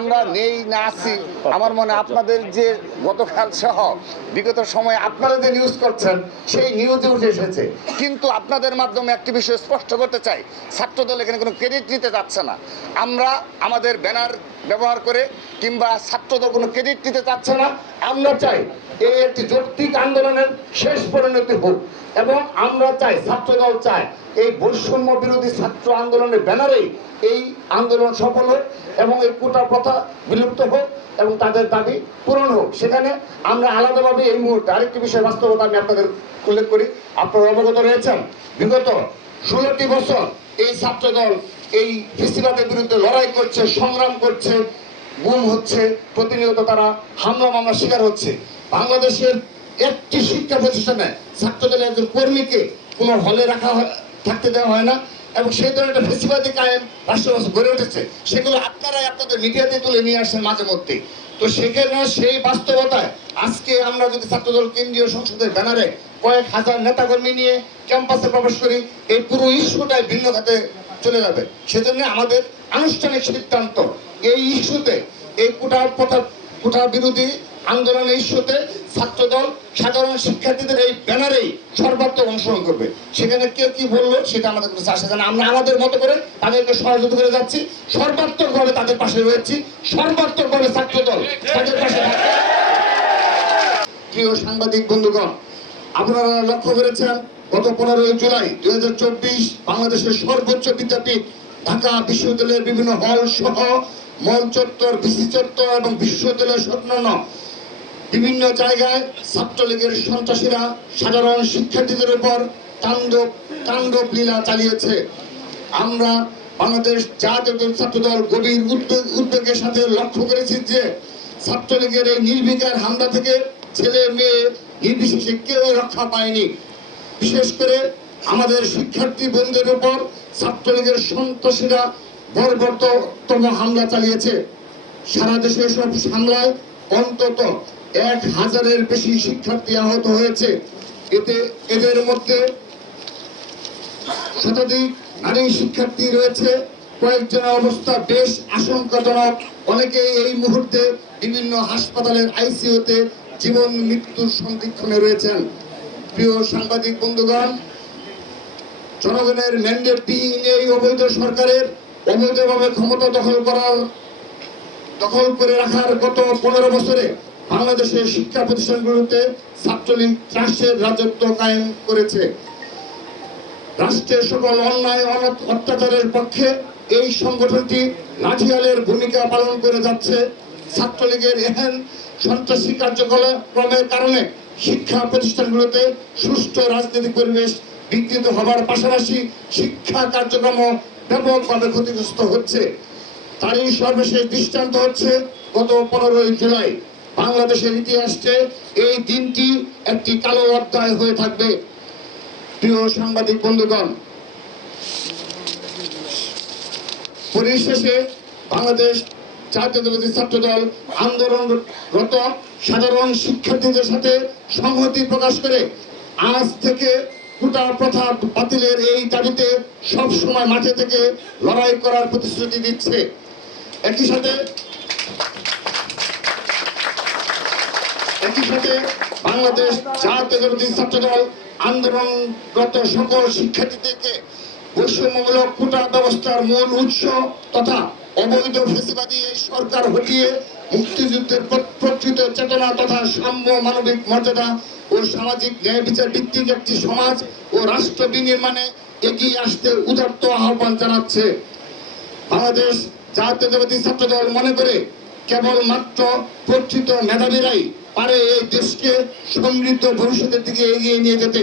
আমরা নেই, না আছি, আমার মনে আপনাদের যে গতকাল সহ বিগত সময়ে আপনারা যে নিউজ করছেন, সেই নিউজে উঠে এসেছে। কিন্তু আপনাদের মাধ্যমে একটি বিষয় স্পষ্ট করতে চাই, ছাত্রদল এখানে কোনো ক্রেডিট নিতে যাচ্ছে না। আমরা আমাদের ব্যানার ব্যবহার করে কিংবা ছাত্রদল কোনো ক্রেডিট নিতে চাচ্ছে না, আমরা চাই এই একটি যৌক্তিক আন্দোলনের শেষ পরিণতি হোক। এবং আমরা চাই, ছাত্রদল চায় এই বৈষম্য বিরোধী ছাত্র আন্দোলনের ব্যানারে এই আন্দোলন সফল হোক এবং এই কোটা প্রথা বিলুপ্ত হোক এবং তাদের দাবি পূরণ হোক। সেখানে আমরা আলাদাভাবে এই মুহূর্তে আরেকটি বিষয় বাস্তবতা আমি আপনাদের উল্লেখ করি। আপনারা অবগত রয়েছেন, বিগত ষোলোটি বছর এই ছাত্রদল এই ফেসিবাদের বিরুদ্ধে লড়াই করছে, সংগ্রাম করছে, গুম হচ্ছে, প্রতিনিয়ত তারা হামলা মামলার শিকার হচ্ছে। বাংলাদেশের একটি শিক্ষা প্রতিষ্ঠানে ছাত্রদলের একজন কর্মীকে কোনো হলে রাখা হয়- থাকতে দেওয়া হয় না। এবং সেই ধরনের একটা ফেসিবাদী কায়েম রাষ্ট্রবাস গড়ে উঠেছে। সেগুলো আপনারাই আপনাদের মিডিয়াতে তুলে নিয়ে আসেন মাঝে মধ্যে। তো সেখানে সেই বাস্তবতায় আজকে আমরা যদি ছাত্রদল কেন্দ্রীয় সংসদের ব্যানারে কয়েক হাজার নেতাকর্মী নিয়ে ক্যাম্পাসে প্রবেশ করি, এই পুরো ইস্যুটাই ভিন্ন খাতে চলে যাবে। সেজন্য আমাদের আনুষ্ঠানিক সিদ্ধান্ত, এই ইস্যুতে, এই কোটা প্রথা কোটা বিরোধী আন্দোলনের ইস্যুতে ছাত্রদল, সাধারণ শিক্ষার্থীদের এই ব্যানারেই সর্বাত্মক অংশগ্রহণ করবে। সেখানে কে কি বলল সেটা আমাদের কাছে আসে না। আমরা আমাদের মতো করে তাদেরকে সহযোগিতা করে যাচ্ছি। সর্বাত্মকভাবে তাদের পাশে রয়েছি। সর্বাত্মকভাবে ছাত্রদল তাদের পাশে প্রিয় সাংবাদিক বন্ধুগণ, আপনারা লক্ষ্য করেছেন, গত পনেরোই জুলাই দুই হাজার চব্বিশ বাংলাদেশের সর্বোচ্চ বিদ্যাপীঠ, ঢাকা বিশ্ববিদ্যালয়ের বিভিন্ন হল সহ মল চত্বর বিসি চত্বর এবং বিশ্ববিদ্যালয়ের অন্যান্য বিভিন্ন জায়গায় ছাত্রলীগের সন্ত্রাসীরা সাধারণ শিক্ষার্থীদের উপর তাণ্ডব তাণ্ডব লীলা চালিয়েছে। আমরা বাংলাদেশ জাতীয় ছাত্রদল গভীর উদ্বেগ, উদ্বেগের সাথে লক্ষ্য করেছি যে ছাত্রলীগের এই নির্বিকার হামলা থেকে ছেলে, মেয়ে, নির্বিশেষে কেউ রক্ষা পায়নি। বিশেষ করে আমাদের শিক্ষার্থী বন্ধুদের উপর ছাত্রলীগের সন্ত্রাসীরা বর্বরতম হামলা চালিয়েছে। সারা দেশে সব হামলায় অন্তত এক হাজারের বেশি শিক্ষার্থী আহত হয়েছে। এতে এদের মধ্যে শতাধিক নারী শিক্ষার্থী রয়েছে। কয়েকজনের অবস্থা বেশ আশঙ্কাজনক। অনেকে এই মুহূর্তে বিভিন্ন হাসপাতালের আইসিইউতে জীবন মৃত্যুর সন্দিক্ষণে রয়েছেন। প্রিয় সাংবাদিক বন্ধুগণ, জনগণের ম্যান্ডেট বিহীন এই অবৈধ সরকারের অবৈধভাবে ক্ষমতা দখল করার দখল করে রাখার গত পনেরো বছরে বাংলাদেশের শিক্ষা প্রতিষ্ঠানগুলোতে ছাত্রলীগ ত্রাসের রাজত্ব কায়েম করেছে। রাষ্ট্রের সকল অন্যায় অত্যাচারের পক্ষে এই সংগঠনটি লাঠিয়ালের ভূমিকা পালন করে যাচ্ছে। ছাত্রলীগের এহেন সন্ত্রাসী কার্যক্রমের কারণে শিক্ষা প্রতিষ্ঠানগুলোতে সুষ্ঠু রাজনৈতিক পরিবেশ বিকৃত হবার পাশাপাশি শিক্ষা কার্যক্রম ব্যাপকভাবে ক্ষতিগ্রস্ত হচ্ছে। তারই সর্বশেষ দৃষ্টান্ত হচ্ছে গত পনেরোই জুলাই। বাংলাদেশের ইতিহাসে এই দিনটি একটি কালো অধ্যায় হয়ে থাকবে। প্রিয় সাংবাদিক বন্ধুগণ, পরিশেষে বাংলাদেশ জাতীয়তাবাদী ছাত্র দল আন্দোলনরত সাধারণ শিক্ষার্থীদের সাথে সংহতি প্রকাশ করে আজ থেকে কোটা প্রথা বাতিলের এই দাবিতে সব সময় মাঠে থেকে লড়াই করার প্রতিশ্রুতি দিচ্ছে। একই সাথে একই সাথে বাংলাদেশ জাতীয়তাবাদী ছাত্র দল আন্দোলনরত সকল শিক্ষার্থীদেরকে বৈষম্যমূলক কোটা ব্যবস্থার মূল উৎস তথা অবৈধ ফেসিবাদী এই সরকার হটিয়ে মুক্তিযুদ্ধের প্র- প্রকৃত চেতনা তথা সাম্য মানবিক মর্যাদা ও সামাজিক ন্যায় বিচার ভিত্তিক একটি সমাজ ও রাষ্ট্র বিনির্মাণে এগিয়ে আসতে উদাত্ত আহ্বান জানাচ্ছে। বাংলাদেশ জাতীয়তাবাদী ছাত্র দল মনে করে কেবলমাত্র প্রকৃত মেধাবীরাই পারে এই দেশকে সমৃদ্ধ ভবিষ্যতের দিকে এগিয়ে নিয়ে যেতে